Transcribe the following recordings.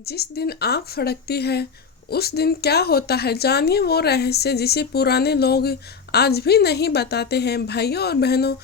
जिस दिन आँख फड़कती है उस दिन क्या होता है, जानिए वो रहस्य जिसे पुराने लोग आज भी नहीं बताते हैं। भाइयों और बहनों,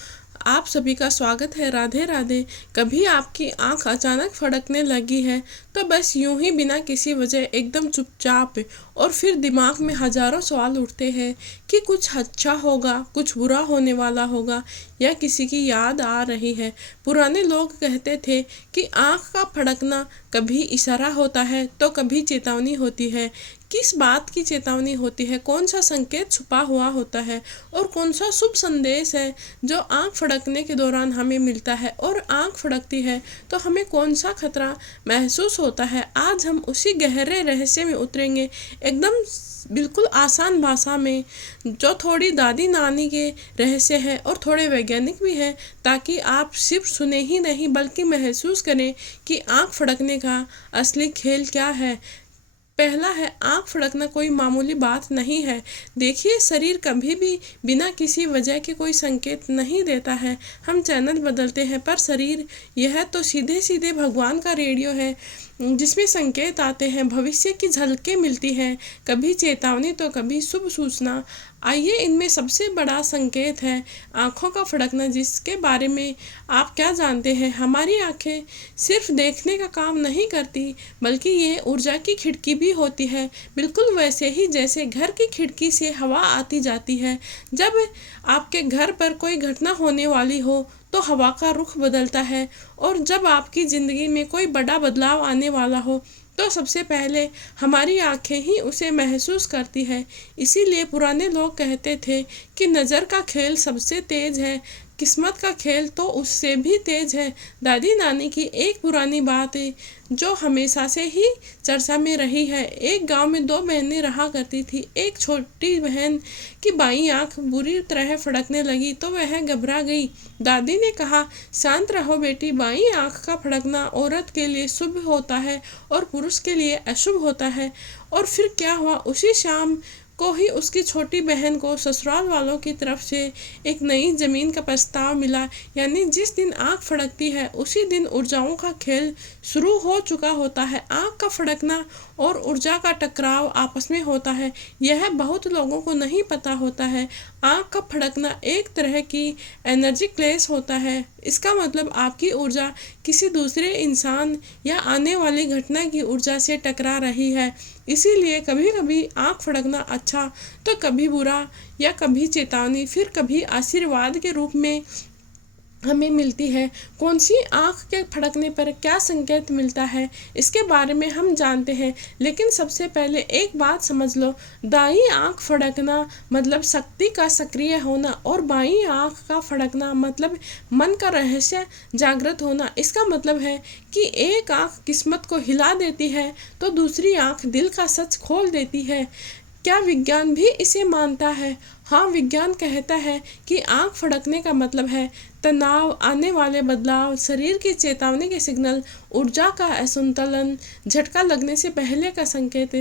आप सभी का स्वागत है। राधे राधे। कभी आपकी आंख अचानक फड़कने लगी है तो बस यूं ही बिना किसी वजह एकदम चुपचाप, और फिर दिमाग में हजारों सवाल उठते हैं कि कुछ अच्छा होगा, कुछ बुरा होने वाला होगा, या किसी की याद आ रही है। पुराने लोग कहते थे कि आंख का फड़कना कभी इशारा होता है तो कभी चेतावनी होती है। किस बात की चेतावनी होती है, कौन सा संकेत छुपा हुआ होता है, और कौन सा शुभ संदेश है जो आंख फड़कने के दौरान हमें मिलता है, और आंख फड़कती है तो हमें कौन सा खतरा महसूस होता है। आज हम उसी गहरे रहस्य में उतरेंगे, एकदम बिल्कुल आसान भाषा में, जो थोड़ी दादी नानी के रहस्य है और थोड़े वैज्ञानिक भी है, ताकि आप सिर्फ सुने ही नहीं बल्कि महसूस करें कि आंख फड़कने का असली खेल क्या है। पहला है, आंख फड़कना कोई मामूली बात नहीं है। देखिए, शरीर कभी भी बिना किसी वजह के कोई संकेत नहीं देता है। हम चैनल बदलते हैं पर शरीर, यह तो सीधे सीधे भगवान का रेडियो है जिसमें संकेत आते हैं, भविष्य की झलकें मिलती हैं, कभी चेतावनी तो कभी शुभ सूचना। आइए, इनमें सबसे बड़ा संकेत है आँखों का फड़कना, जिसके बारे में आप क्या जानते हैं। हमारी आँखें सिर्फ देखने का काम नहीं करती, बल्कि ये ऊर्जा की खिड़की भी होती है, बिल्कुल वैसे ही जैसे घर की खिड़की से हवा आती जाती है। जब आपके घर पर कोई घटना होने वाली हो तो हवा का रुख बदलता है, और जब आपकी ज़िंदगी में कोई बड़ा बदलाव आने वाला हो तो सबसे पहले हमारी आंखें ही उसे महसूस करती है। इसीलिए पुराने लोग कहते थे कि नज़र का खेल सबसे तेज है, किस्मत का खेल तो उससे भी तेज है। दादी नानी की एक पुरानी बात है जो हमेशा से ही चर्चा में रही है। एक गांव में दो बहनें रहा करती थी। एक छोटी बहन की बाईं आंख बुरी तरह फड़कने लगी तो वह घबरा गई। दादी ने कहा, शांत रहो बेटी, बाईं आंख का फड़कना औरत के लिए शुभ होता है और पुरुष के लिए अशुभ होता है। और फिर क्या हुआ, उसी शाम को ही उसकी छोटी बहन को ससुराल वालों की तरफ से एक नई जमीन का प्रस्ताव मिला। यानी जिस दिन आंख फड़कती है उसी दिन ऊर्जाओं का खेल शुरू हो चुका होता है। आंख का फड़कना और ऊर्जा का टकराव आपस में होता है, यह बहुत लोगों को नहीं पता होता है। आंख का फड़कना एक तरह की एनर्जी क्लैश होता है। इसका मतलब आपकी ऊर्जा किसी दूसरे इंसान या आने वाली घटना की ऊर्जा से टकरा रही है। इसीलिए कभी कभी आंख फड़कना अच्छा तो कभी बुरा, या कभी चेतावनी, फिर कभी आशीर्वाद के रूप में हमें मिलती है। कौन सी आँख के फड़कने पर क्या संकेत मिलता है, इसके बारे में हम जानते हैं। लेकिन सबसे पहले एक बात समझ लो, दाईं आँख फड़कना मतलब शक्ति का सक्रिय होना, और बाईं आँख का फड़कना मतलब मन का रहस्य जागृत होना। इसका मतलब है कि एक आँख किस्मत को हिला देती है तो दूसरी आँख दिल का सच खोल देती है। क्या विज्ञान भी इसे मानता है? हाँ, विज्ञान कहता है कि आंख फड़कने का मतलब है तनाव, आने वाले बदलाव, शरीर की चेतावनी के सिग्नल, ऊर्जा का असंतुलन, झटका लगने से पहले का संकेत।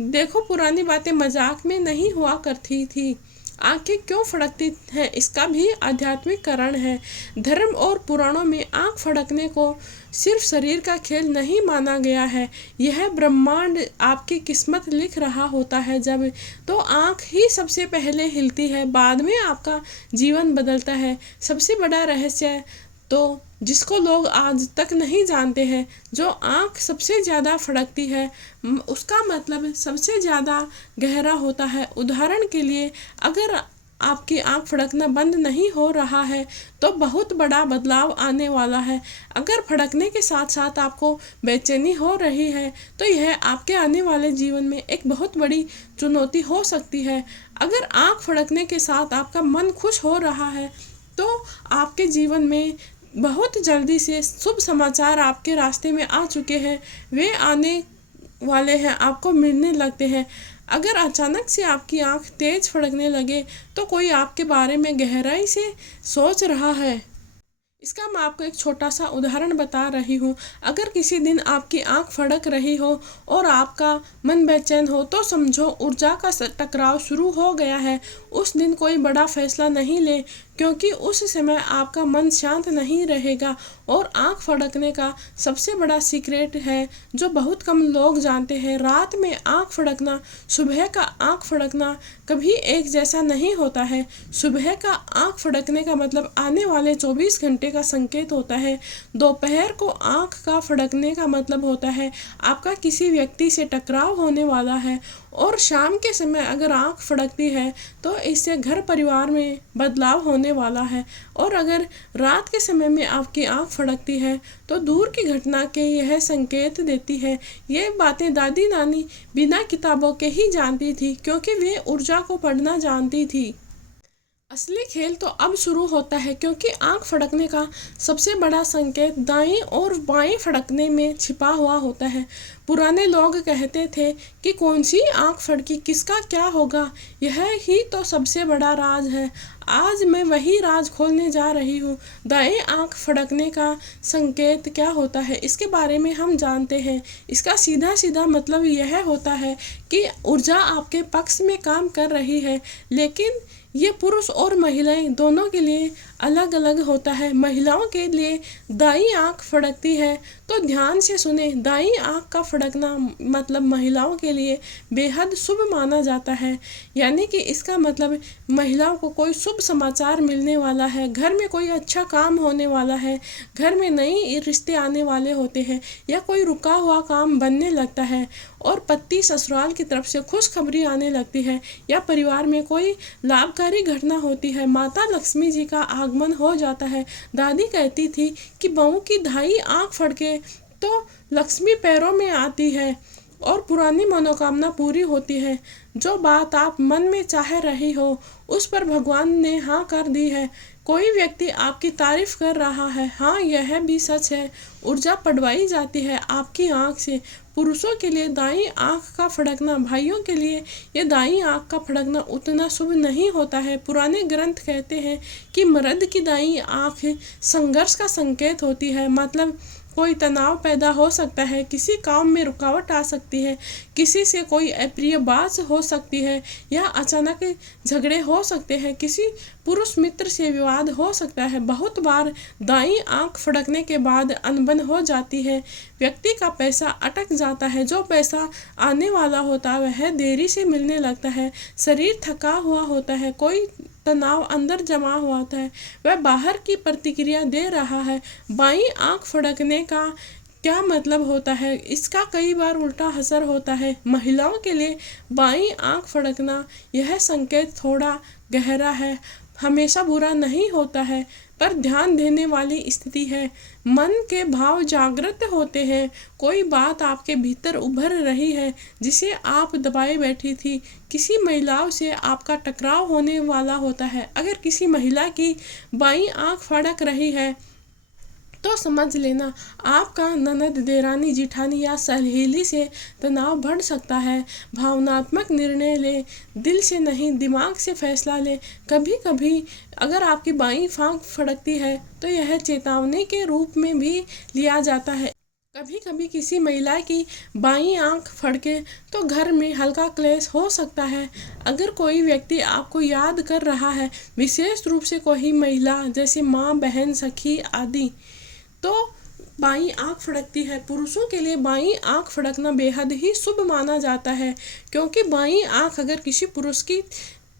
देखो, पुरानी बातें मजाक में नहीं हुआ करती थी। आंखें क्यों फड़कती हैं, इसका भी आध्यात्मिक कारण है। धर्म और पुराणों में आंख फड़कने को सिर्फ शरीर का खेल नहीं माना गया है। यह ब्रह्मांड आपकी किस्मत लिख रहा होता है। जब तो आंख ही सबसे पहले हिलती है, बाद में आपका जीवन बदलता है। सबसे बड़ा रहस्य तो जिसको लोग आज तक नहीं जानते हैं, जो आंख सबसे ज़्यादा फड़कती है उसका मतलब सबसे ज़्यादा गहरा होता है। उदाहरण के लिए, अगर आपकी आंख फड़कना बंद नहीं हो रहा है तो बहुत बड़ा बदलाव आने वाला है। अगर फड़कने के साथ साथ आपको बेचैनी हो रही है तो यह आपके आने वाले जीवन में एक बहुत बड़ी चुनौती हो सकती है। अगर आंख फड़कने के साथ आपका मन खुश हो रहा है तो आपके जीवन में बहुत जल्दी से शुभ समाचार आपके रास्ते में आ चुके हैं, वे आने वाले हैं, आपको मिलने लगते हैं। अगर अचानक से आपकी आंख तेज फड़कने लगे तो कोई आपके बारे में गहराई से सोच रहा है। इसका मैं आपको एक छोटा सा उदाहरण बता रही हूँ। अगर किसी दिन आपकी आंख फड़क रही हो और आपका मन बेचैन हो तो समझो ऊर्जा का टकराव शुरू हो गया है। उस दिन कोई बड़ा फैसला नहीं लें, क्योंकि उस समय आपका मन शांत नहीं रहेगा। और आँख फड़कने का सबसे बड़ा सीक्रेट है जो बहुत कम लोग जानते हैं। रात में आँख फड़कना, सुबह का आँख फड़कना कभी एक जैसा नहीं होता है। सुबह का आँख फड़कने का मतलब आने वाले 24 घंटे का संकेत होता है। दोपहर को आँख का फड़कने का मतलब होता है आपका किसी व्यक्ति से टकराव होने वाला है। और शाम के समय अगर आँख फड़कती है तो इससे घर परिवार में बदलाव होने वाला है। और अगर रात के समय में आपकी आँख फड़कती है तो दूर की घटना के यह संकेत देती है। ये बातें दादी नानी बिना किताबों के ही जानती थी, क्योंकि वे ऊर्जा को पढ़ना जानती थी। असली खेल तो अब शुरू होता है, क्योंकि आंख फड़कने का सबसे बड़ा संकेत दाईं और बाएं फड़कने में छिपा हुआ होता है। पुराने लोग कहते थे कि कौन सी आंख फड़की किसका क्या होगा, यह ही तो सबसे बड़ा राज है। आज मैं वही राज खोलने जा रही हूँ। दाएं आंख फड़कने का संकेत क्या होता है, इसके बारे में हम जानते हैं। इसका सीधा सीधा मतलब यह होता है कि ऊर्जा आपके पक्ष में काम कर रही है, लेकिन ये पुरुष और महिलाएं दोनों के लिए अलग अलग होता है। महिलाओं के लिए दाईं आंख फड़कती है तो ध्यान से सुने, दाईं आंख का फड़कना मतलब महिलाओं के लिए बेहद शुभ माना जाता है। यानी कि इसका मतलब महिलाओं को कोई शुभ समाचार मिलने वाला है, घर में कोई अच्छा काम होने वाला है, घर में नई रिश्ते आने वाले होते हैं, या कोई रुका हुआ काम बनने लगता है और पति ससुराल की तरफ से खुशखबरी आने लगती है, या परिवार में कोई लाभकारी घटना होती है, माता लक्ष्मी जी का आगमन हो जाता है। दादी कहती थी कि बहू की दाईं आंख फड़के तो लक्ष्मी पैरों में आती है और पुरानी मनोकामना पूरी होती है। जो बात आप मन में चाह रही हो उस पर भगवान ने हाँ कर दी है। कोई व्यक्ति आपकी तारीफ कर रहा है, हाँ यह भी सच है। ऊर्जा पढ़वाई जाती है आपकी आंख से। पुरुषों के लिए दाईं आंख का फड़कना, भाइयों के लिए ये दाईं आंख का फड़कना उतना शुभ नहीं होता है। पुराने ग्रंथ कहते हैं कि मर्द की दाईं आंख संघर्ष का संकेत होती है, मतलब कोई तनाव पैदा हो सकता है, किसी काम में रुकावट आ सकती है, किसी से कोई अप्रिय बात हो सकती है, या अचानक झगड़े हो सकते हैं, किसी पुरुष मित्र से विवाद हो सकता है। बहुत बार दाईं आंख फड़कने के बाद अनबन हो जाती है, व्यक्ति का पैसा अटक जाता है, जो पैसा आने वाला होता है वह देरी से मिलने लगता है, शरीर थका हुआ होता है, कोई तनाव अंदर जमा हुआ होता है, वह बाहर की प्रतिक्रिया दे रहा है। बाईं आंख फड़कने का क्या मतलब होता है, इसका कई बार उल्टा असर होता है। महिलाओं के लिए बाईं आंख फड़कना यह संकेत थोड़ा गहरा है, हमेशा बुरा नहीं होता है, पर ध्यान देने वाली स्थिति है। मन के भाव जागृत होते हैं, कोई बात आपके भीतर उभर रही है जिसे आप दबाए बैठी थी। किसी महिलाओं से आपका टकराव होने वाला होता है। अगर किसी महिला की बाईं आंख फड़क रही है तो समझ लेना आपका ननद, देरानी, जिठानी या सहेली से तनाव बढ़ सकता है। भावनात्मक निर्णय ले, दिल से नहीं दिमाग से फैसला ले। कभी कभी अगर आपकी बाईं आंख फड़कती है तो यह चेतावनी के रूप में भी लिया जाता है। कभी कभी किसी महिला की बाईं आंख फड़के तो घर में हल्का क्लेश हो सकता है। अगर कोई व्यक्ति आपको याद कर रहा है, विशेष रूप से कोई महिला जैसे माँ, बहन, सखी आदि, तो बाईं आंख फड़कती है। पुरुषों के लिए बाईं आंख फड़कना बेहद ही शुभ माना जाता है, क्योंकि बाईं आंख अगर किसी पुरुष की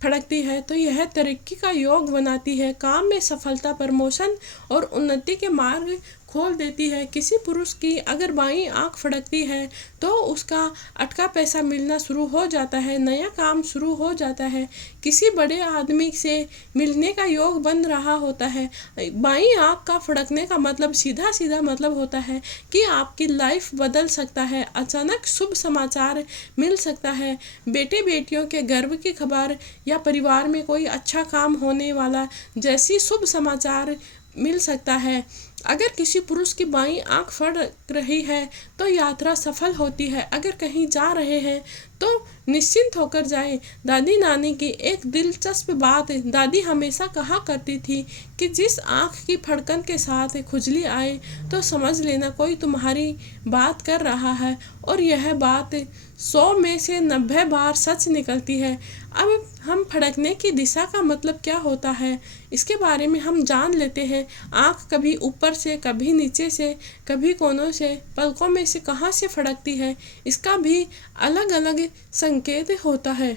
फड़कती है तो यह तरक्की का योग बनाती है, काम में सफलता, प्रमोशन और उन्नति के मार्ग खोल देती है। किसी पुरुष की अगर बाईं आंख फड़कती है तो उसका अटका पैसा मिलना शुरू हो जाता है, नया काम शुरू हो जाता है, किसी बड़े आदमी से मिलने का योग बन रहा होता है। बाईं आंख का फड़कने का मतलब सीधा सीधा मतलब होता है कि आपकी लाइफ बदल सकता है, अचानक शुभ समाचार मिल सकता है, बेटे बेटियों के गर्व की खबर, या परिवार में कोई अच्छा काम होने वाला जैसी शुभ समाचार मिल सकता है। अगर किसी पुरुष की बाईं आंख फड़ रही है तो यात्रा सफल होती है। अगर कहीं जा रहे हैं तो निश्चिंत होकर जाएं। दादी नानी की एक दिलचस्प बात दादी हमेशा कहा करती थी कि जिस आँख की फड़कन के साथ खुजली आए तो समझ लेना कोई तुम्हारी बात कर रहा है, और यह बात 100 में से 90 बार सच निकलती है। अब हम फड़कने की दिशा का मतलब क्या होता है, इसके बारे में हम जान लेते हैं। आँख कभी ऊपर से, कभी नीचे से, कभी कोनों से, पलकों में से कहाँ से फड़कती है, इसका भी अलग अलग संकेत होता है।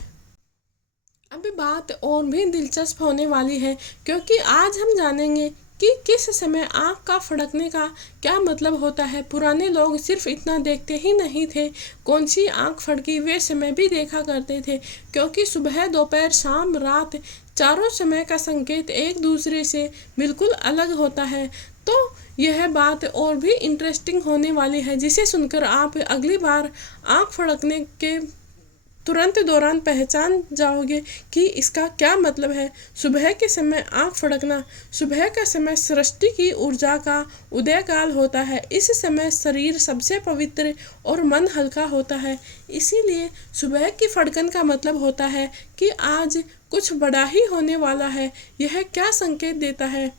अभी बात और भी दिलचस्प होने वाली है, क्योंकि आज हम जानेंगे कि किस समय आँख का फड़कने का क्या मतलब होता है। पुराने लोग सिर्फ इतना देखते ही नहीं थे, कौन सी आँख फड़की वे समय भी देखा करते थे, क्योंकि सुबह, दोपहर, शाम, रात, चारों समय का संकेत एक दूसरे से बिल्कुल अलग होता है। तो यह बात और भी इंटरेस्टिंग होने वाली है, जिसे सुनकर आप अगली बार आँख फड़कने के तुरंत दौरान पहचान जाओगे कि इसका क्या मतलब है। सुबह के समय आँख फड़कना। सुबह का समय सृष्टि की ऊर्जा का उदय काल होता है। इस समय शरीर सबसे पवित्र और मन हल्का होता है। इसीलिए सुबह की फड़कन का मतलब होता है कि आज कुछ बड़ा ही होने वाला है। यह क्या संकेत देता है?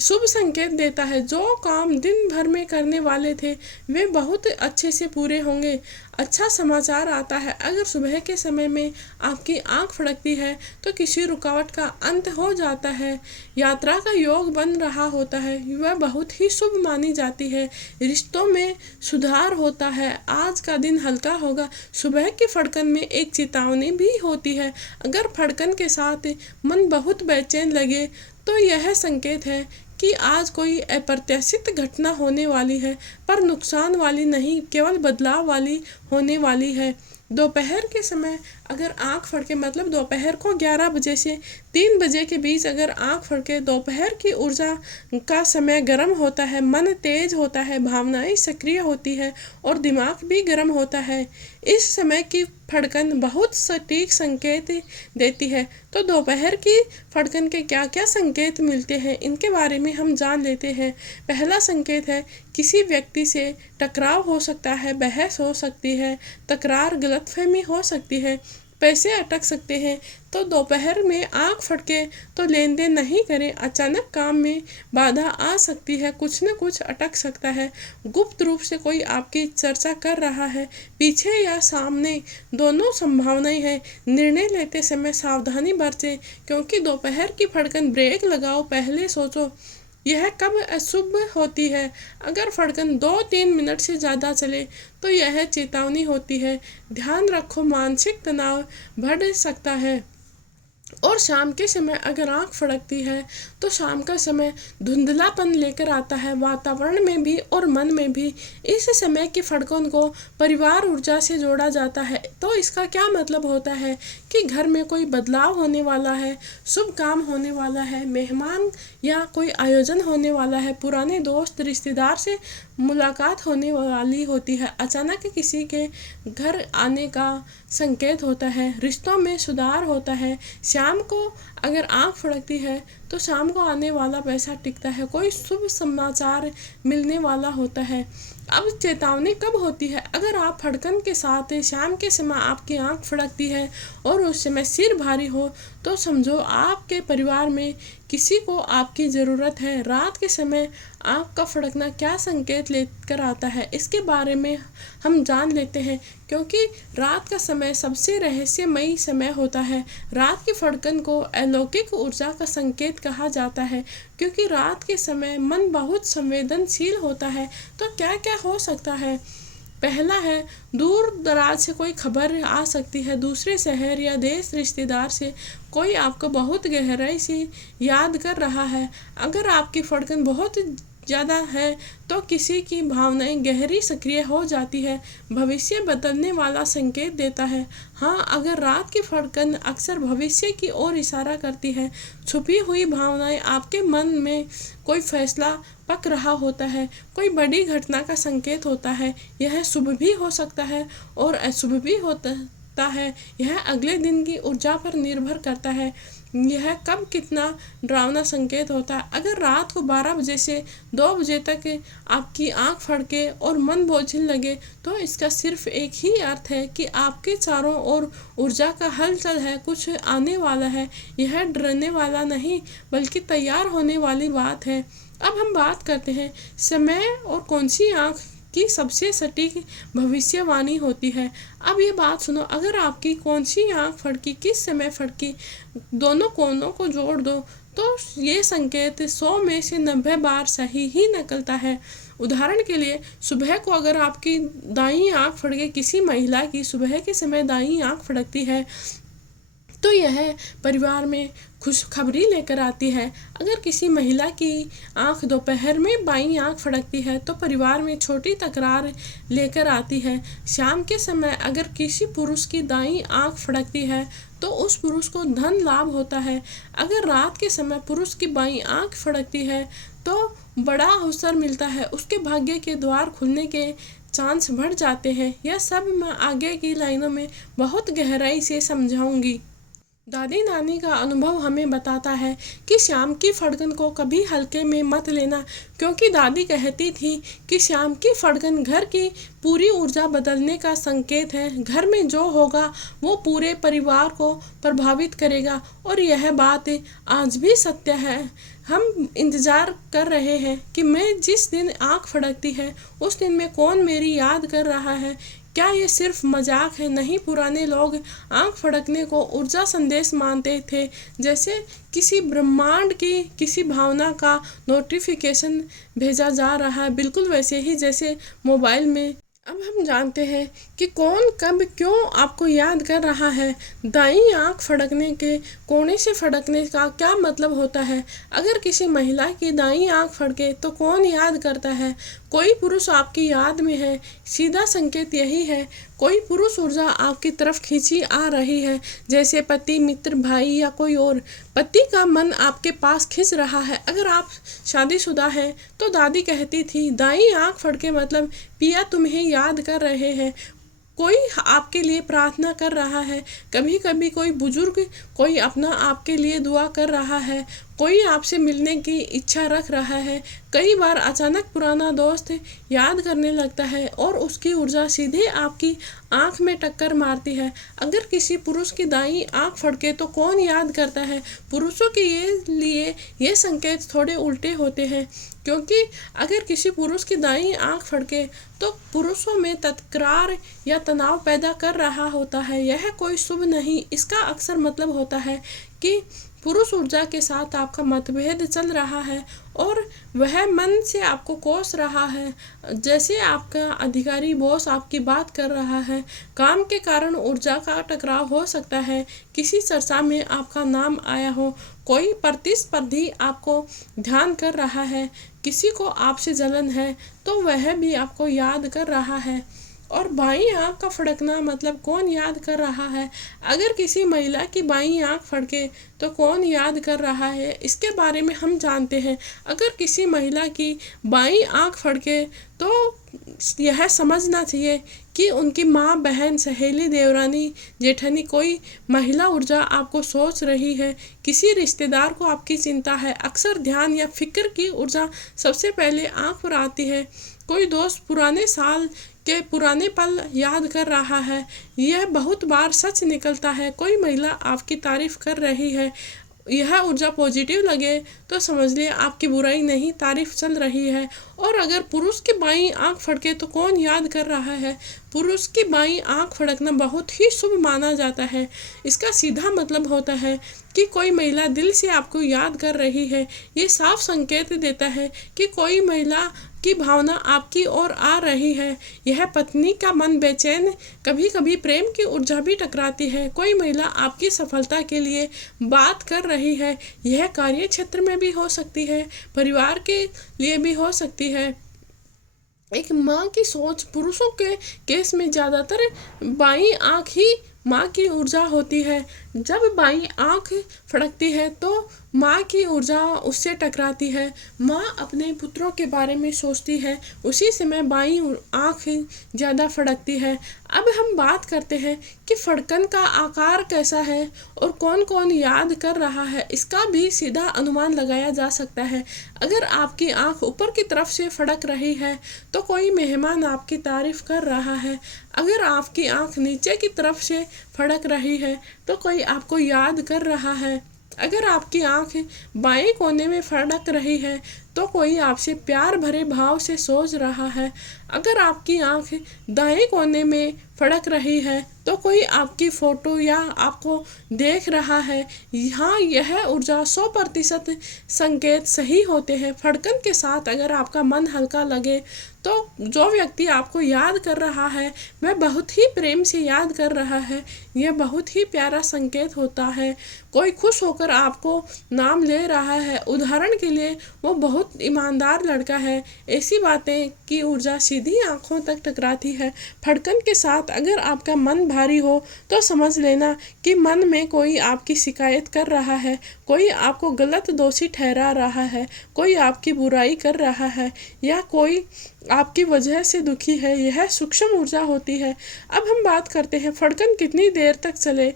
शुभ संकेत देता है। जो काम दिन भर में करने वाले थे वे बहुत अच्छे से पूरे होंगे। अच्छा समाचार आता है, अगर सुबह के समय में आपकी आंख फड़कती है तो किसी रुकावट का अंत हो जाता है। यात्रा का योग बन रहा होता है, वह बहुत ही शुभ मानी जाती है। रिश्तों में सुधार होता है, आज का दिन हल्का होगा। सुबह की फड़कन में एक चेतावनी भी होती है। अगर फड़कन के साथ मन बहुत बेचैन लगे तो यह संकेत है कि आज कोई अप्रत्याशित घटना होने वाली है, पर नुकसान वाली नहीं, केवल बदलाव वाली होने वाली है। दोपहर के समय अगर आँख फड़के, मतलब दोपहर को 11 बजे से 3 बजे के बीच अगर आँख फड़के, दोपहर की ऊर्जा का समय गर्म होता है, मन तेज होता है, भावनाएं सक्रिय होती है और दिमाग भी गर्म होता है। इस समय की फड़कन बहुत सटीक संकेत देती है। तो दोपहर की फड़कन के क्या क्या संकेत मिलते हैं, इनके बारे में हम जान लेते हैं। पहला संकेत है, किसी व्यक्ति से टकराव हो सकता है, बहस हो सकती है, तकरार, गलतफहमी हो सकती है, पैसे अटक सकते हैं। तो दोपहर में आँख फड़के तो लेन देन नहीं करें। अचानक काम में बाधा आ सकती है, कुछ न कुछ अटक सकता है। गुप्त रूप से कोई आपकी चर्चा कर रहा है, पीछे या सामने, दोनों संभावनाएं हैं। निर्णय लेते समय सावधानी बरतें, क्योंकि दोपहर की फड़कन ब्रेक लगाओ, पहले सोचो यह कब अशुभ होती है। अगर फड़कन 2-3 मिनट से ज़्यादा चले तो यह चेतावनी होती है। ध्यान रखो, मानसिक तनाव बढ़ सकता है। और शाम के समय अगर आँख फड़कती है तो शाम का समय धुंधलापन लेकर आता है, वातावरण में भी और मन में भी। इस समय की फड़कों को परिवार ऊर्जा से जोड़ा जाता है। तो इसका क्या मतलब होता है कि घर में कोई बदलाव होने वाला है, शुभ काम होने वाला है, मेहमान या कोई आयोजन होने वाला है, पुराने दोस्त, रिश्तेदार से मुलाकात होने वाली होती है, अचानक किसी के घर आने का संकेत होता है, रिश्तों में सुधार होता है। शाम को अगर आँख फड़कती है तो शाम को आने वाला पैसा टिकता है, कोई शुभ समाचार मिलने वाला होता है। अब चेतावनी कब होती है? अगर आप फड़कन के साथ शाम के समय आपकी आँख फड़कती है और उस समय सिर भारी हो तो समझो आपके परिवार में किसी को आपकी ज़रूरत है। रात के समय आँख का फड़कना क्या संकेत लेकर आता है, इसके बारे में हम जान लेते हैं, क्योंकि रात का समय सबसे रहस्यमयी समय होता है। रात की फड़कन को अलौकिक ऊर्जा का संकेत कहा जाता है, क्योंकि रात के समय मन बहुत संवेदनशील होता है। तो क्या क्या हो सकता है? पहला है, दूर दराज से कोई खबर आ सकती है, दूसरे शहर या देश, रिश्तेदार से कोई आपको बहुत गहराई से याद कर रहा है। अगर आपकी फड़कन बहुत ज़्यादा है तो किसी की भावनाएं गहरी सक्रिय हो जाती है, भविष्य बदलने वाला संकेत देता है। हाँ, अगर रात की फड़कन अक्सर भविष्य की ओर इशारा करती है, छुपी हुई भावनाएं, आपके मन में कोई फैसला पक रहा होता है, कोई बड़ी घटना का संकेत होता है। यह शुभ भी हो सकता है और अशुभ भी होता सकता है, यह अगले दिन की ऊर्जा पर निर्भर करता है। यह कब कितना डरावना संकेत होता है। अगर रात को 12 बजे से 2 बजे तक आपकी आंख फड़के और मन बोझिल लगे तो इसका सिर्फ एक ही अर्थ है कि आपके चारों ओर ऊर्जा का हलचल है, कुछ आने वाला है। यह डरने वाला नहीं बल्कि तैयार होने वाली बात है। अब हम बात करते हैं समय और कौन सी आंख की सबसे सटीक भविष्यवाणी होती है। अब ये बात सुनो, अगर आपकी कौन सी आंख फड़की, किस समय फड़की, दोनों कोनों को जोड़ दो तो ये संकेत 100 में से 90 बार सही ही निकलता है। उदाहरण के लिए सुबह को अगर आपकी दाईं आंख फड़के, किसी महिला की सुबह के समय दाईं आंख फड़कती है तो यह परिवार में खुशखबरी लेकर आती है। अगर किसी महिला की आंख दोपहर में बाईं आंख फड़कती है तो परिवार में छोटी तकरार लेकर आती है। शाम के समय अगर किसी पुरुष की दाईं आंख फड़कती है तो उस पुरुष को धन लाभ होता है। अगर रात के समय पुरुष की बाईं आंख फड़कती है तो बड़ा अवसर मिलता है, उसके भाग्य के द्वार खुलने के चांस बढ़ जाते हैं। यह सब मैं आगे की लाइनों में बहुत गहराई से समझाऊंगी। दादी नानी का अनुभव हमें बताता है कि शाम की फड़कन को कभी हल्के में मत लेना, क्योंकि दादी कहती थी कि शाम की फड़कन घर की पूरी ऊर्जा बदलने का संकेत है। घर में जो होगा वो पूरे परिवार को प्रभावित करेगा और यह बात आज भी सत्य है। हम इंतज़ार कर रहे हैं कि मैं जिस दिन आँख फड़कती है उस दिन में कौन मेरी याद कर रहा है। क्या ये सिर्फ मजाक है? नहीं, पुराने लोग आँख फड़कने को ऊर्जा संदेश मानते थे, जैसे किसी ब्रह्मांड की किसी भावना का नोटिफिकेशन भेजा जा रहा है, बिल्कुल वैसे ही जैसे मोबाइल में। अब हम जानते हैं कि कौन कब क्यों आपको याद कर रहा है। दाईं आंख फड़कने के कोने से फड़कने का क्या मतलब होता है? अगर किसी महिला की दाईं आंख फड़के तो कौन याद करता है? कोई पुरुष आपकी याद में है। सीधा संकेत यही है, कोई पुरुष ऊर्जा आपकी तरफ खींची आ रही है, जैसे पति, मित्र, भाई या कोई और। पति का मन आपके पास खिंच रहा है। अगर आप शादीशुदा हैं तो दादी कहती थी दाईं आंख फड़के मतलब पिया तुम्हें याद कर रहे हैं, कोई आपके लिए प्रार्थना कर रहा है। कभी कभी कोई बुजुर्ग, कोई अपना आपके लिए दुआ कर रहा है, कोई आपसे मिलने की इच्छा रख रहा है। कई बार अचानक पुराना दोस्त याद करने लगता है और उसकी ऊर्जा सीधे आपकी आंख में टक्कर मारती है। अगर किसी पुरुष की दाईं आंख फड़के तो कौन याद करता है? पुरुषों के लिए ये संकेत थोड़े उल्टे होते हैं, क्योंकि अगर किसी पुरुष की दाईं आंख फड़के तो पुरुषों में तकरार या तनाव पैदा कर रहा होता है। यह कोई शुभ नहीं। इसका अक्सर मतलब होता है कि पुरुष ऊर्जा के साथ आपका मतभेद चल रहा है और वह मन से आपको कोस रहा है। जैसे आपका अधिकारी बॉस आपकी बात कर रहा है। काम के कारण ऊर्जा का टकराव हो सकता है। किसी चर्चा में आपका नाम आया हो, कोई प्रतिस्पर्धी आपको ध्यान कर रहा है, किसी को आपसे जलन है तो वह भी आपको याद कर रहा है। और बाईं आंख का फड़कना मतलब कौन याद कर रहा है? अगर किसी महिला की बाईं आंख फड़के तो कौन याद कर रहा है, इसके बारे में हम जानते हैं। अगर किसी महिला की बाईं आंख फड़के तो यह समझना चाहिए कि उनकी माँ, बहन, सहेली, देवरानी, जेठानी, कोई महिला ऊर्जा आपको सोच रही है। किसी रिश्तेदार को आपकी चिंता है। अक्सर ध्यान या फिक्र की ऊर्जा सबसे पहले आंख पर आती है। कोई दोस्त पुराने साल के पुराने पल याद कर रहा है। यह बहुत बार सच निकलता है। कोई महिला आपकी तारीफ कर रही है, यह ऊर्जा पॉजिटिव लगे तो समझ लिए आपकी बुराई नहीं, तारीफ चल रही है। और अगर पुरुष की बाईं आंख फड़के तो कौन याद कर रहा है? पुरुष की बाईं आंख फड़कना बहुत ही शुभ माना जाता है। इसका सीधा मतलब होता है कि कोई महिला दिल से आपको याद कर रही है। ये साफ संकेत देता है कि कोई महिला की भावना आपकी ओर आ रही है। यह पत्नी का मन बेचैन, कभी कभी प्रेम की ऊर्जा भी टकराती है। कोई महिला आपकी सफलता के लिए बात कर रही है। यह कार्य क्षेत्र में भी हो सकती है, परिवार के लिए भी हो सकती है। एक माँ की सोच, पुरुषों के केस में ज़्यादातर बाईं आंख ही माँ की ऊर्जा होती है। जब बाईं आंख फड़कती है तो माँ की ऊर्जा उससे टकराती है। माँ अपने पुत्रों के बारे में सोचती है, उसी समय बाईं आंख ज़्यादा फड़कती है। अब हम बात करते हैं कि फड़कन का आकार कैसा है और कौन कौन याद कर रहा है, इसका भी सीधा अनुमान लगाया जा सकता है। अगर आपकी आंख ऊपर की तरफ से फड़क रही है तो कोई मेहमान आपकी तारीफ कर रहा है। अगर आपकी आंख नीचे की तरफ से फड़क रही है तो कोई आपको याद कर रहा है। अगर आपकी आंख बाएं कोने में फड़क रही है तो कोई आपसे प्यार भरे भाव से सोच रहा है। अगर आपकी आंख दाएं कोने में फड़क रही है तो कोई आपकी फोटो या आपको देख रहा है। यहाँ यह ऊर्जा 100% संकेत सही होते हैं। फड़कन के साथ अगर आपका मन हल्का लगे तो जो व्यक्ति आपको याद कर रहा है वह बहुत ही प्रेम से याद कर रहा है, यह बहुत ही प्यारा संकेत होता है। कोई खुश होकर आपको नाम ले रहा है, उदाहरण के लिए वो बहुत ईमानदार लड़का है। ऐसी बातें की ऊर्जा सीधी आंखों तक टकराती है। फड़कन के साथ अगर आपका मन भारी हो तो समझ लेना कि मन में कोई आपकी शिकायत कर रहा है, कोई आपको गलत दोषी ठहरा रहा है, कोई आपकी बुराई कर रहा है या कोई आपकी वजह से दुखी है। यह सूक्ष्म ऊर्जा होती है। अब हम बात करते हैं फड़कन कितनी देर तक चले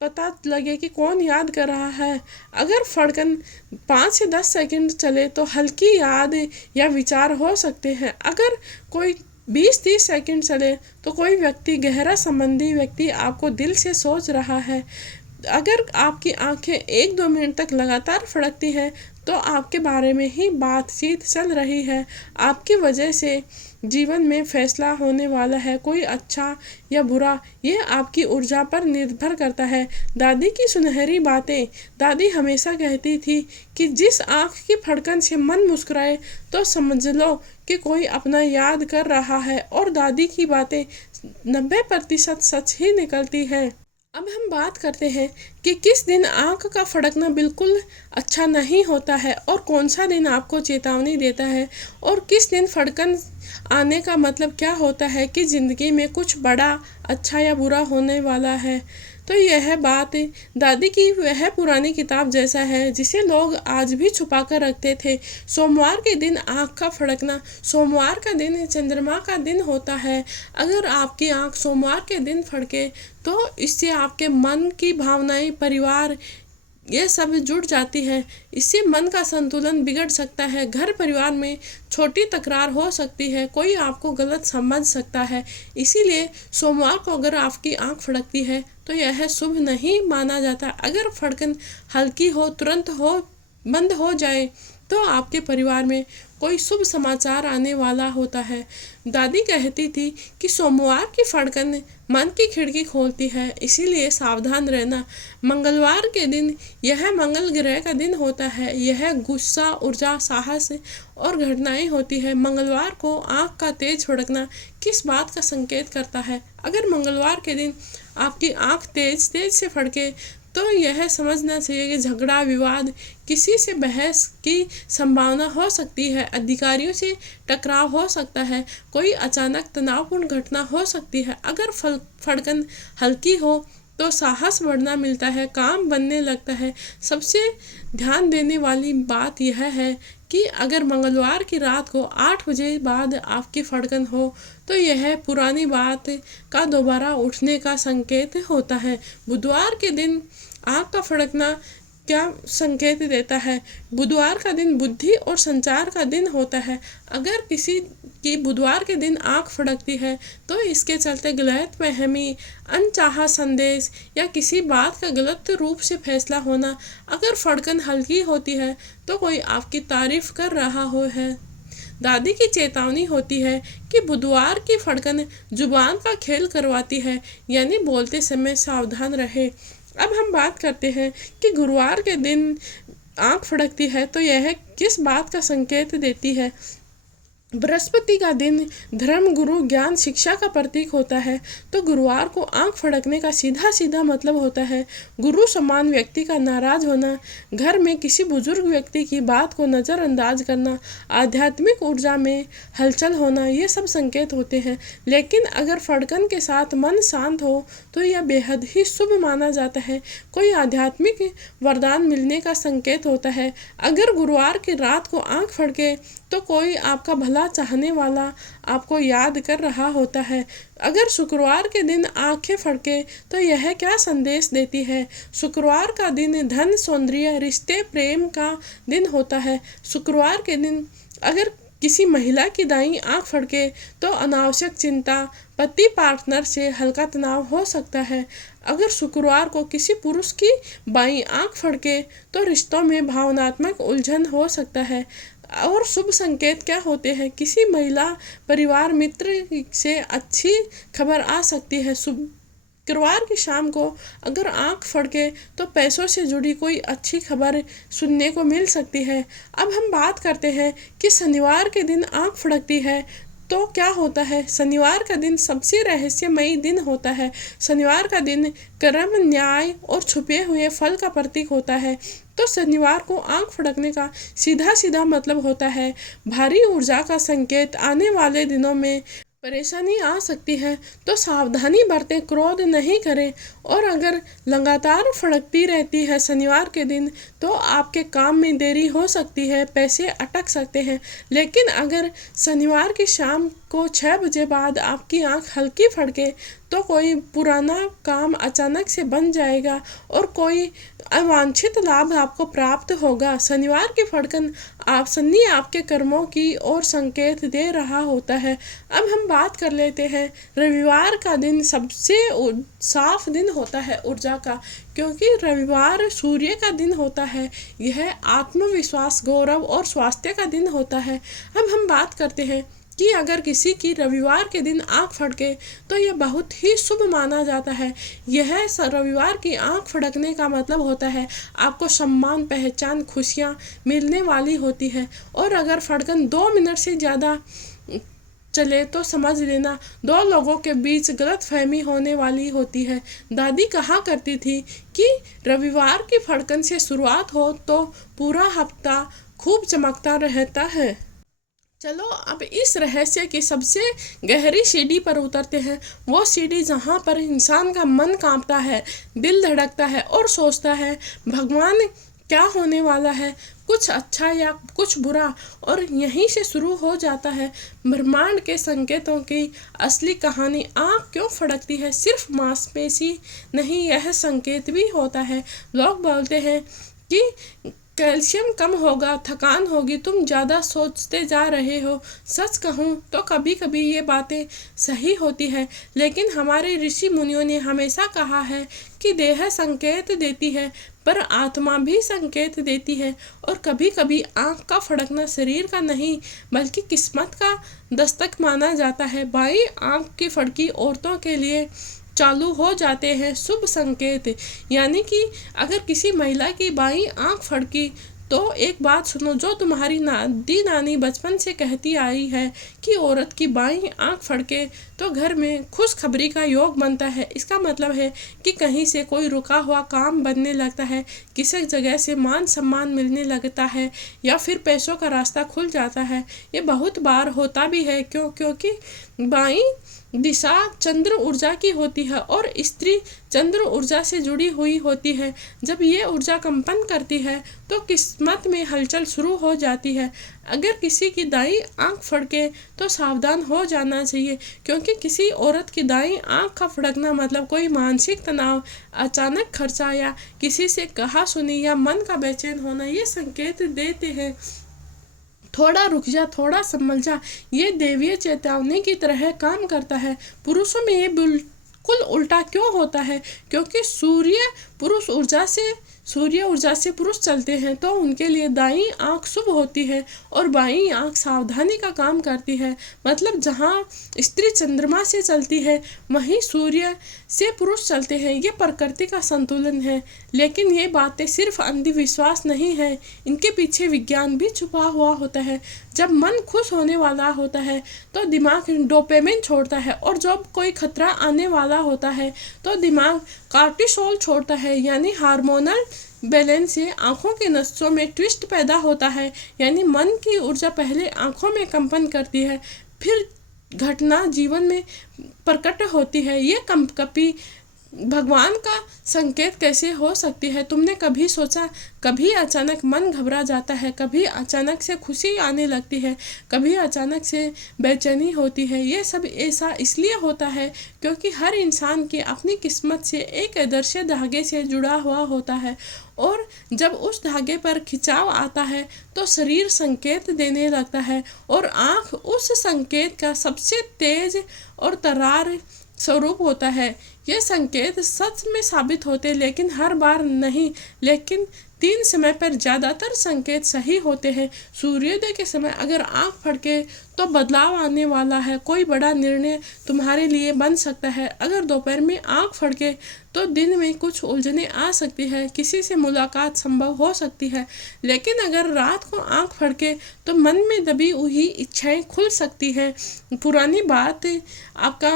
पता लगे कि कौन याद कर रहा है। अगर फड़कन 5 से 10 सेकंड चले तो हल्की याद या विचार हो सकते हैं। अगर कोई 20-30 सेकंड चले तो कोई व्यक्ति, गहरा संबंधी व्यक्ति आपको दिल से सोच रहा है। अगर आपकी आंखें 1-2 मिनट तक लगातार फड़कती हैं तो आपके बारे में ही बातचीत चल रही है। आपकी वजह से जीवन में फैसला होने वाला है, कोई अच्छा या बुरा, यह आपकी ऊर्जा पर निर्भर करता है। दादी की सुनहरी बातें। दादी हमेशा कहती थी कि जिस आँख की फड़कन से मन मुस्कुराए तो समझ लो कि कोई अपना याद कर रहा है, और दादी की बातें 90% सच ही निकलती हैं। अब हम बात करते हैं कि किस दिन आँख का फड़कना बिल्कुल अच्छा नहीं होता है और कौन सा दिन आपको चेतावनी देता है, और किस दिन फड़कन आने का मतलब क्या होता है कि ज़िंदगी में कुछ बड़ा अच्छा या बुरा होने वाला है। तो यह बात दादी की वह पुरानी किताब जैसा है जिसे लोग आज भी छुपा कर रखते थे। सोमवार के दिन आँख का फड़कना। सोमवार का दिन चंद्रमा का दिन होता है। अगर आपकी आँख सोमवार के दिन फड़के तो इससे आपके मन की भावनाएं, परिवार, ये सब जुड़ जाती है। इससे मन का संतुलन बिगड़ सकता है। घर परिवार में छोटी तकरार हो सकती है, कोई आपको गलत समझ सकता है। इसीलिए सोमवार को अगर आपकी आंख फड़कती है तो यह शुभ नहीं माना जाता। अगर फड़कन हल्की हो, तुरंत हो, बंद हो जाए तो आपके परिवार में कोई शुभ समाचार आने वाला होता है। दादी कहती थी कि सोमवार की फड़कन मन की खिड़की खोलती है, इसीलिए सावधान रहना। मंगलवार के दिन, यह मंगल ग्रह का दिन होता है, यह गुस्सा, ऊर्जा, साहस और घटनाएं होती है। मंगलवार को आँख का तेज फड़कना किस बात का संकेत करता है? अगर मंगलवार के दिन आपकी आँख तेज से फड़के तो यह समझना चाहिए कि झगड़ा, विवाद, किसी से बहस की संभावना हो सकती है, अधिकारियों से टकराव हो सकता है, कोई अचानक तनावपूर्ण घटना हो सकती है। अगर फड़कन हल्की हो तो साहस बढ़ना मिलता है, काम बनने लगता है। सबसे ध्यान देने वाली बात यह है कि अगर मंगलवार की रात को 8 बजे बाद आपकी फड़कन हो तो यह पुरानी बात का दोबारा उठने का संकेत होता है। बुधवार के दिन आँख का फड़कना क्या संकेत देता है? बुधवार का दिन बुद्धि और संचार का दिन होता है। अगर किसी की बुधवार के दिन आँख फड़कती है तो इसके चलते गलतफहमी, अनचाहा संदेश या किसी बात का गलत रूप से फैसला होना। अगर फड़कन हल्की होती है तो कोई आपकी तारीफ कर रहा हो है। दादी की चेतावनी होती है कि बुधवार की फड़कन जुबान का खेल करवाती है, यानी बोलते समय सावधान रहे। अब हम बात करते हैं कि गुरुवार के दिन आँख फड़कती है तो यह किस बात का संकेत देती है। बृहस्पति का दिन धर्म, गुरु, ज्ञान, शिक्षा का प्रतीक होता है। तो गुरुवार को आंख फड़कने का सीधा सीधा मतलब होता है गुरु समान व्यक्ति का नाराज होना, घर में किसी बुजुर्ग व्यक्ति की बात को नज़रअंदाज करना, आध्यात्मिक ऊर्जा में हलचल होना, ये सब संकेत होते हैं। लेकिन अगर फड़कन के साथ मन शांत हो तो यह बेहद ही शुभ माना जाता है, कोई आध्यात्मिक वरदान मिलने का संकेत होता है। अगर गुरुवार की रात को आंख फड़के तो कोई आपका भला चाहने वाला आपको याद कर रहा होता है। अगर शुक्रवार के दिन आंखें फड़के तो यह क्या संदेश देती है? शुक्रवार का दिन धन, सौंदर्य, रिश्ते, प्रेम का दिन होता है। शुक्रवार के दिन अगर किसी महिला की दाईं आंख फड़के तो अनावश्यक चिंता, पति पार्टनर से हल्का तनाव हो सकता है। अगर शुक्रवार को किसी पुरुष की बाईं आंख फड़के तो रिश्तों में भावनात्मक उलझन हो सकता है। और शुभ संकेत क्या होते हैं? किसी महिला, परिवार, मित्र से अच्छी खबर आ सकती है। शुक्रवार की शाम को अगर आंख फड़के तो पैसों से जुड़ी कोई अच्छी खबर सुनने को मिल सकती है। अब हम बात करते हैं कि शनिवार के दिन आंख फड़कती है तो क्या होता है। शनिवार का दिन सबसे रहस्यमयी दिन होता है। शनिवार का दिन कर्म, न्याय और छुपे हुए फल का प्रतीक होता है। तो शनिवार को आंख फड़कने का सीधा सीधा मतलब होता है भारी ऊर्जा का संकेत। आने वाले दिनों में परेशानी आ सकती है तो सावधानी बरतें, क्रोध नहीं करें। और अगर लगातार फड़कती रहती है शनिवार के दिन तो आपके काम में देरी हो सकती है, पैसे अटक सकते हैं। लेकिन अगर शनिवार की शाम को 6 बजे बाद आपकी आंख हल्की फड़के तो कोई पुराना काम अचानक से बन जाएगा और कोई अवांछित लाभ आपको प्राप्त होगा। शनिवार की फड़कन शनि आपके कर्मों की ओर संकेत दे रहा होता है। अब हम बात कर लेते हैं रविवार का दिन सबसे साफ दिन होता है ऊर्जा का, क्योंकि रविवार सूर्य का दिन होता है। यह आत्मविश्वास, गौरव और स्वास्थ्य का दिन होता है। अब हम बात करते हैं कि अगर किसी की रविवार के दिन आंख फड़के तो यह बहुत ही शुभ माना जाता है। यह रविवार की आंख फड़कने का मतलब होता है आपको सम्मान, पहचान, खुशियां मिलने वाली होती है। और अगर फड़कन 2 मिनट से ज़्यादा चले तो समझ लेना 2 लोगों के बीच गलतफहमी होने वाली होती है। दादी कहा करती थी कि रविवार की फड़कन से शुरुआत हो तो पूरा हफ्ता खूब चमकता रहता है। चलो अब इस रहस्य की सबसे गहरी सीढ़ी पर उतरते हैं। वो सीढ़ी जहाँ पर इंसान का मन कांपता है, दिल धड़कता है और सोचता है भगवान क्या होने वाला है, कुछ अच्छा या कुछ बुरा। और यहीं से शुरू हो जाता है ब्रह्मांड के संकेतों की असली कहानी। आँख क्यों फड़कती है? सिर्फ मांसपेशी नहीं, यह संकेत भी होता है। लोग बोलते हैं कि कैल्शियम कम होगा, थकान होगी, तुम ज़्यादा सोचते जा रहे हो। सच कहूँ तो कभी कभी ये बातें सही होती है, लेकिन हमारे ऋषि मुनियों ने हमेशा कहा है कि देह संकेत देती है पर आत्मा भी संकेत देती है। और कभी कभी आँख का फड़कना शरीर का नहीं बल्कि किस्मत का दस्तक माना जाता है। बाईं आँख की फड़की औरतों के लिए चालू हो जाते हैं शुभ संकेत। यानी कि अगर किसी महिला की बाईं आंख फड़की तो एक बात सुनो जो तुम्हारी दादी नानी बचपन से कहती आई है कि औरत की बाईं आंख फड़के तो घर में खुशखबरी का योग बनता है। इसका मतलब है कि कहीं से कोई रुका हुआ काम बनने लगता है, किसी जगह से मान सम्मान मिलने लगता है या फिर पैसों का रास्ता खुल जाता है। ये बहुत बार होता भी है क्योंकि बाईं दिशा चंद्र ऊर्जा की होती है और स्त्री चंद्र ऊर्जा से जुड़ी हुई होती है। जब ये ऊर्जा कंपन करती है तो किस्मत में हलचल शुरू हो जाती है। अगर किसी की दाईं आंख फड़के तो सावधान हो जाना चाहिए, क्योंकि किसी औरत की दाईं आंख का फड़कना मतलब कोई मानसिक तनाव, अचानक खर्चा या किसी से कहा सुनी या मन का बेचैन होना ये संकेत देते हैं। थोड़ा रुक जा, थोड़ा संभल जा, ये देवीय चेतावनी की तरह काम करता है। पुरुषों में ये बिल्कुल उल्टा क्यों होता है? क्योंकि सूर्य पुरुष ऊर्जा से सूर्य ऊर्जा से पुरुष चलते हैं तो उनके लिए दाईं आंख शुभ होती है और बाईं आंख सावधानी का काम करती है। मतलब जहाँ स्त्री चंद्रमा से चलती है वहीं सूर्य से पुरुष चलते हैं। ये प्रकृति का संतुलन है। लेकिन ये बातें सिर्फ अंधविश्वास नहीं है, इनके पीछे विज्ञान भी छुपा हुआ होता है। जब मन खुश होने वाला होता है तो दिमाग डोपामिन छोड़ता है, और जब कोई खतरा आने वाला होता है तो दिमाग कार्टिसोल छोड़ता है, यानी हार्मोनल बैलेंस से आँखों के नसों में ट्विस्ट पैदा होता है। यानी मन की ऊर्जा पहले आँखों में कंपन करती है, फिर घटना जीवन में प्रकट होती है। ये कंपकपी भगवान का संकेत कैसे हो सकती है? तुमने कभी सोचा? कभी अचानक मन घबरा जाता है, कभी अचानक से खुशी आने लगती है, कभी अचानक से बेचैनी होती है। ये सब ऐसा इसलिए होता है क्योंकि हर इंसान की अपनी किस्मत से एक अदृश्य धागे से जुड़ा हुआ होता है, और जब उस धागे पर खिंचाव आता है तो शरीर संकेत देने लगता है, और आँख उस संकेत का सबसे तेज और तरार स्वरूप होता है। ये संकेत सच में साबित होते लेकिन हर बार नहीं, लेकिन 3 समय पर ज़्यादातर संकेत सही होते हैं। सूर्योदय के समय अगर आँख फड़के तो बदलाव आने वाला है, कोई बड़ा निर्णय तुम्हारे लिए बन सकता है। अगर दोपहर में आँख फड़के तो दिन में कुछ उलझने आ सकती है, किसी से मुलाकात संभव हो सकती है। लेकिन अगर रात को आँख फड़के तो मन में दबी हुई इच्छाएं खुल सकती हैं, पुरानी बात आपका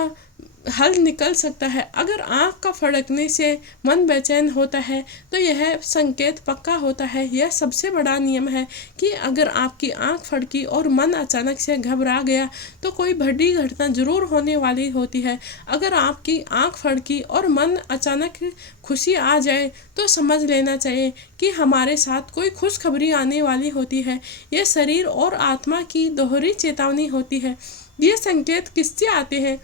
हल निकल सकता है। अगर आँख का फड़कने से मन बेचैन होता है तो यह संकेत पक्का होता है। यह सबसे बड़ा नियम है कि अगर आपकी आँख फड़की और मन अचानक से घबरा गया तो कोई बड़ी घटना जरूर होने वाली होती है। अगर आपकी आँख फड़की और मन अचानक खुशी आ जाए तो समझ लेना चाहिए कि हमारे साथ कोई खुशखबरी आने वाली होती है। यह शरीर और आत्मा की दोहरी चेतावनी होती है। ये संकेत किससे आते हैं?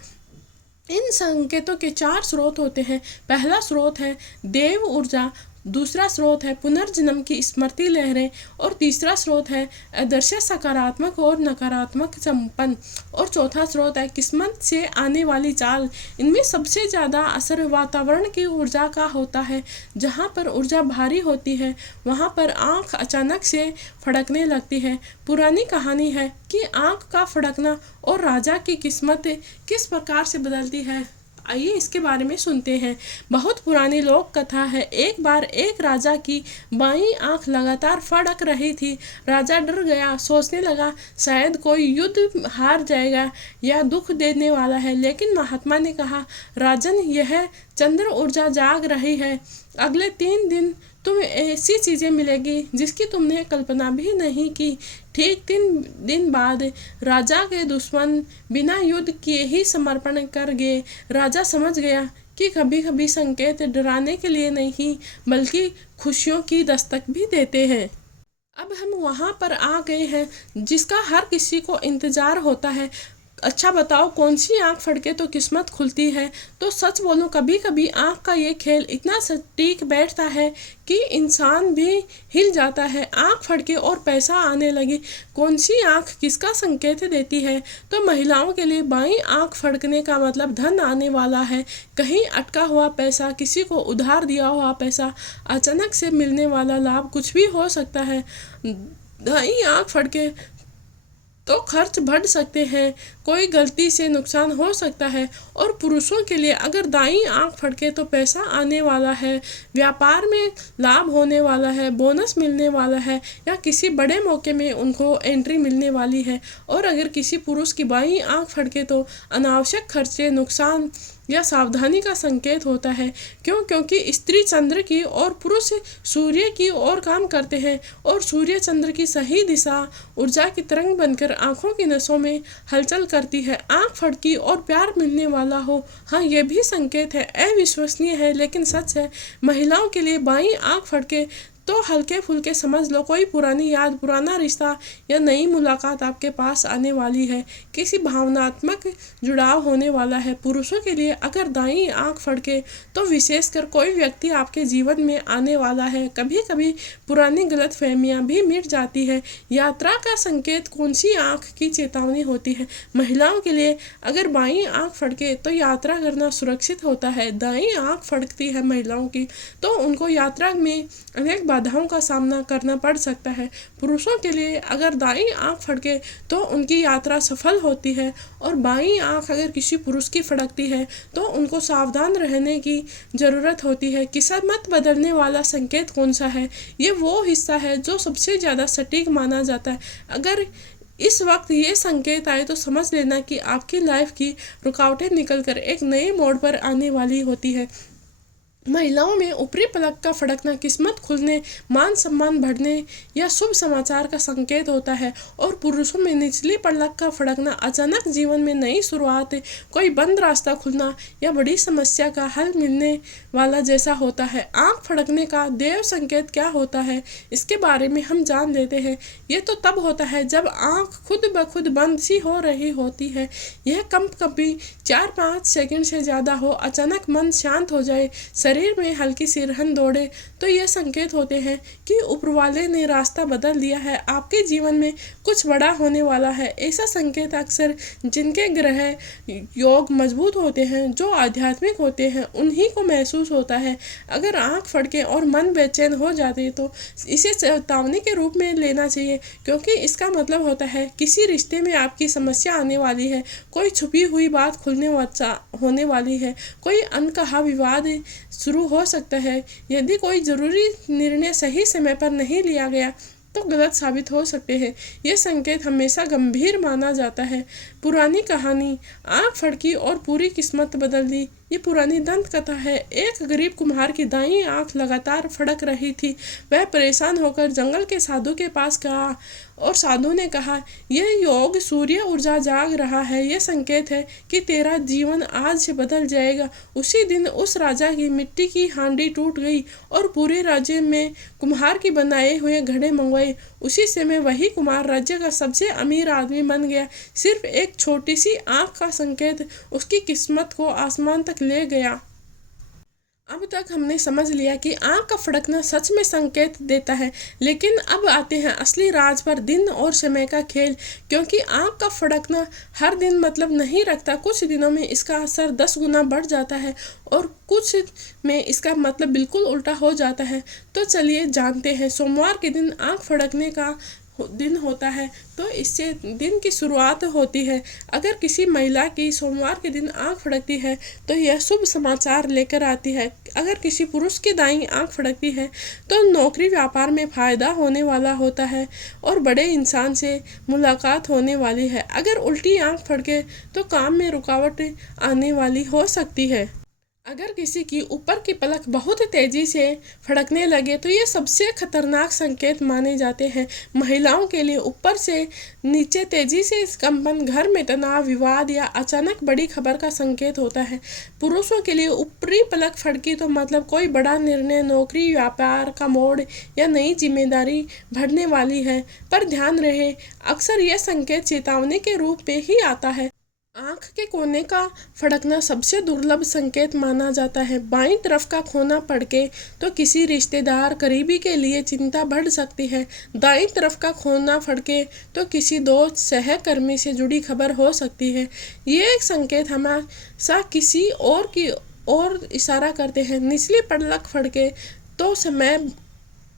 इन संकेतों के 4 स्रोत होते हैं। पहला स्रोत है देव ऊर्जा, दूसरा स्रोत है पुनर्जन्म की स्मृति लहरें, और तीसरा स्रोत है अदृश्य सकारात्मक और नकारात्मक संपन्न, और चौथा स्रोत है किस्मत से आने वाली चाल। इनमें सबसे ज़्यादा असर वातावरण की ऊर्जा का होता है। जहाँ पर ऊर्जा भारी होती है वहाँ पर आँख अचानक से फड़कने लगती है। पुरानी कहानी है कि आँख का फड़कना और राजा की किस्मत किस प्रकार से बदलती है। आइए इसके बारे में सुनते हैं। बहुत पुरानी लोक कथा है। एक बार एक राजा की बाईं आंख लगातार फड़क रही थी। राजा डर गया, सोचने लगा शायद कोई युद्ध हार जाएगा या दुख देने वाला है। लेकिन महात्मा ने कहा, राजन, यह चंद्र ऊर्जा जाग रही है। अगले 3 दिन तुम्हें ऐसी चीज़ें मिलेगी जिसकी तुमने कल्पना भी नहीं की। ठीक 3 दिन बाद राजा के दुश्मन बिना युद्ध किए ही समर्पण कर गए। राजा समझ गया कि कभी कभी संकेत डराने के लिए नहीं बल्कि खुशियों की दस्तक भी देते हैं। अब हम वहाँ पर आ गए हैं जिसका हर किसी को इंतज़ार होता है। अच्छा बताओ, कौन सी आँख फड़के तो किस्मत खुलती है? तो सच बोलो, कभी कभी आँख का ये खेल इतना सटीक बैठता है कि इंसान भी हिल जाता है। आँख फड़के और पैसा आने लगे। कौन सी आँख किसका संकेत देती है? तो महिलाओं के लिए बाईं आँख फड़कने का मतलब धन आने वाला है। कहीं अटका हुआ पैसा, किसी को उधार दिया हुआ पैसा, अचानक से मिलने वाला लाभ, कुछ भी हो सकता है। दाईं आँख फड़के तो खर्च बढ़ सकते हैं, कोई गलती से नुकसान हो सकता है। और पुरुषों के लिए अगर दाईं आंख फड़के तो पैसा आने वाला है, व्यापार में लाभ होने वाला है, बोनस मिलने वाला है, या किसी बड़े मौके में उनको एंट्री मिलने वाली है। और अगर किसी पुरुष की बाईं आंख फड़के तो अनावश्यक खर्चे, नुकसान या सावधानी का संकेत होता है। क्योंकि स्त्री चंद्र की और पुरुष सूर्य की ओर काम करते हैं, और सूर्य चंद्र की सही दिशा ऊर्जा की तरंग बनकर आंखों की नसों में हलचल करती है। आंख फड़की और प्यार मिलने वाला हो, हाँ, ये भी संकेत है। अविश्वसनीय है लेकिन सच है। महिलाओं के लिए बाईं आंख फड़के तो हल्के फुल्के समझ लो कोई पुरानी याद, पुराना रिश्ता या नई मुलाकात आपके पास आने वाली है। किसी भावनात्मक जुड़ाव होने वाला है। पुरुषों के लिए अगर दाईं आंख फड़के तो विशेषकर कोई व्यक्ति आपके जीवन में आने वाला है। कभी कभी पुरानी गलतफहमियां भी मिट जाती है। यात्रा का संकेत कौन सी आंख की चेतावनी होती है? महिलाओं के लिए अगर बाईं आंख फड़के तो यात्रा करना सुरक्षित होता है। दाईं आंख फड़कती है महिलाओं की तो उनको यात्रा में अनेक बाधाओं का सामना करना पड़ सकता है। पुरुषों के लिए अगर दाईं आंख फड़के तो उनकी यात्रा सफल होती है और बाईं आंख अगर किसी पुरुष की फड़कती है तो उनको सावधान रहने की ज़रूरत होती है। किस्मत बदलने वाला संकेत कौन सा है? ये वो हिस्सा है जो सबसे ज़्यादा सटीक माना जाता है। अगर इस वक्त ये संकेत आए तो समझ लेना कि आपकी लाइफ की रुकावटें निकलकर एक नए मोड़ पर आने वाली होती है। महिलाओं में ऊपरी पलक का फड़कना किस्मत खुलने, मान सम्मान बढ़ने या शुभ समाचार का संकेत होता है और पुरुषों में निचली पलक का फड़कना अचानक जीवन में नई शुरुआत, कोई बंद रास्ता खुलना या बड़ी समस्या का हल मिलने वाला जैसा होता है। आंख फड़कने का देव संकेत क्या होता है, इसके बारे में हम जान लेते हैं। ये तो तब होता है जब आंख खुद ब खुद बंद सी हो रही होती है। यह कभी 4-5 सेकंड से ज़्यादा हो, अचानक मन शांत हो जाए, शरीर में हल्की सी रहन दौड़े, तो ये संकेत होते हैं कि ऊपर वाले ने रास्ता बदल दिया है। आपके जीवन में कुछ बड़ा होने वाला है। ऐसा संकेत अक्सर जिनके ग्रह योग मजबूत होते हैं, जो आध्यात्मिक होते हैं, उन्हीं को महसूस होता है। अगर आंख फड़के और मन बेचैन हो जाते तो इसे चेतावनी के रूप में लेना चाहिए, क्योंकि इसका मतलब होता है किसी रिश्ते में आपकी समस्या आने वाली है, कोई छुपी हुई बात होने वाली है, कोई अनकहा विवाद शुरू हो सकता है। यदि कोई ज़रूरी निर्णय सही समय पर नहीं लिया गया तो गलत साबित हो सकते हैं। यह संकेत हमेशा गंभीर माना जाता है। पुरानी कहानी, आंख फड़की और पूरी किस्मत बदल दी। ये पुरानी दंत कथा है। एक गरीब कुम्हार की दाईं आंख लगातार फड़क रही थी। वह परेशान होकर जंगल के साधु के पास गया और साधु ने कहा, यह योग सूर्य ऊर्जा जाग रहा है। यह संकेत है कि तेरा जीवन आज से बदल जाएगा। उसी दिन उस राजा की मिट्टी की हांडी टूट गई और पूरे राज्य में कुम्हार के बनाए हुए घड़े मंगवाए। उसी समय वही कुम्हार राज्य का सबसे अमीर आदमी बन गया। सिर्फ एक छोटी सी आंख का संकेत उसकी किस्मत को आसमान तक ले गया। अब तक हमने समझ लिया कि आंख का फड़कना सच में संकेत देता है, लेकिन अब आते हैं असली राज पर, दिन और समय का खेल। क्योंकि आंख का फड़कना हर दिन मतलब नहीं रखता। कुछ दिनों में इसका असर 10 गुना बढ़ जाता है और कुछ में इसका मतलब बिल्कुल उल्टा हो जाता है। तो चलिए जानते हैं। सोमवार के दिन आंख फड़कने का दिन होता है तो इससे दिन की शुरुआत होती है। अगर किसी महिला की सोमवार के दिन आंख फड़कती है तो यह शुभ समाचार लेकर आती है। अगर किसी पुरुष की दाईं आंख फड़कती है तो नौकरी व्यापार में फायदा होने वाला होता है और बड़े इंसान से मुलाकात होने वाली है। अगर उल्टी आंख फड़के तो काम में रुकावट आने वाली हो सकती है। अगर किसी की ऊपर की पलक बहुत तेजी से फड़कने लगे तो ये सबसे खतरनाक संकेत माने जाते हैं। महिलाओं के लिए ऊपर से नीचे तेजी से कंपन घर में तनाव, विवाद या अचानक बड़ी खबर का संकेत होता है। पुरुषों के लिए ऊपरी पलक फड़की तो मतलब कोई बड़ा निर्णय, नौकरी, व्यापार का मोड़ या नई जिम्मेदारी बढ़ने वाली है। पर ध्यान रहे, अक्सर यह संकेत चेतावनी के रूप में ही आता है। आंख के कोने का फड़कना सबसे दुर्लभ संकेत माना जाता है। बाईं तरफ का कोना फड़के तो किसी रिश्तेदार, करीबी के लिए चिंता बढ़ सकती है। दाईं तरफ का कोना फड़के तो किसी दोस्त, सहकर्मी से जुड़ी खबर हो सकती है। ये एक संकेत हमेशा किसी और की ओर इशारा करते हैं। निचली पलक फड़के तो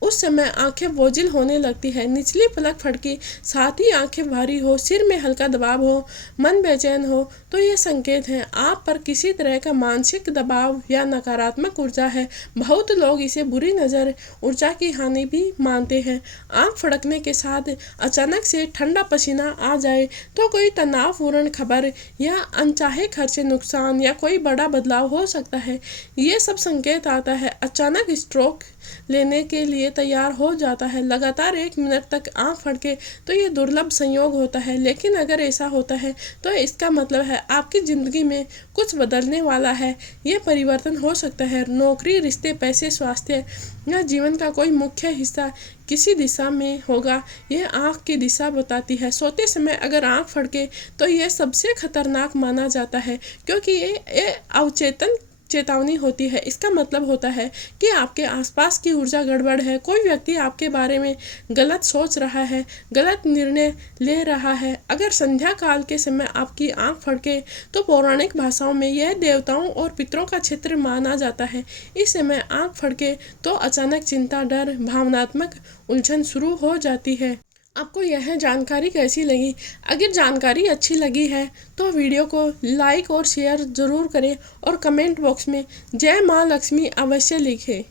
उस समय आंखें बोझिल होने लगती है। निचली पलक फड़की साथ ही आंखें भारी हो, सिर में हल्का दबाव हो, मन बेचैन हो तो ये संकेत है आप पर किसी तरह का मानसिक दबाव या नकारात्मक ऊर्जा है। बहुत लोग इसे बुरी नज़र, ऊर्जा की हानि भी मानते हैं। आंख फड़कने के साथ अचानक से ठंडा पसीना आ जाए तो कोई तनावपूर्ण खबर या अनचाहे खर्चे, नुकसान या कोई बड़ा बदलाव हो सकता है। ये सब संकेत आता है अचानक स्ट्रोक लेने के लिए लिए तैयार हो जाता है। लगातार 1 मिनट तक आँख फड़के तो ये दुर्लभ संयोग होता है, लेकिन अगर ऐसा होता है तो इसका मतलब है आपकी ज़िंदगी में कुछ बदलने वाला है। ये परिवर्तन हो सकता है नौकरी, रिश्ते, पैसे, स्वास्थ्य या जीवन का कोई मुख्य हिस्सा किसी दिशा में होगा। यह आँख की दिशा बताती है। सोते समय अगर आँख फड़के तो यह सबसे खतरनाक माना जाता है, क्योंकि ये अवचेतन चेतावनी होती है। इसका मतलब होता है कि आपके आसपास की ऊर्जा गड़बड़ है। कोई व्यक्ति आपके बारे में गलत सोच रहा है, गलत निर्णय ले रहा है। अगर संध्या काल के समय आपकी आंख फड़के तो पौराणिक भाषाओं में यह देवताओं और पितरों का क्षेत्र माना जाता है। इस समय आंख फड़के तो अचानक चिंता, डर, भावनात्मक उलझन शुरू हो जाती है। आपको यह जानकारी कैसी लगी? अगर जानकारी अच्छी लगी है तो वीडियो को लाइक और शेयर ज़रूर करें और कमेंट बॉक्स में जय माँ लक्ष्मी अवश्य लिखें।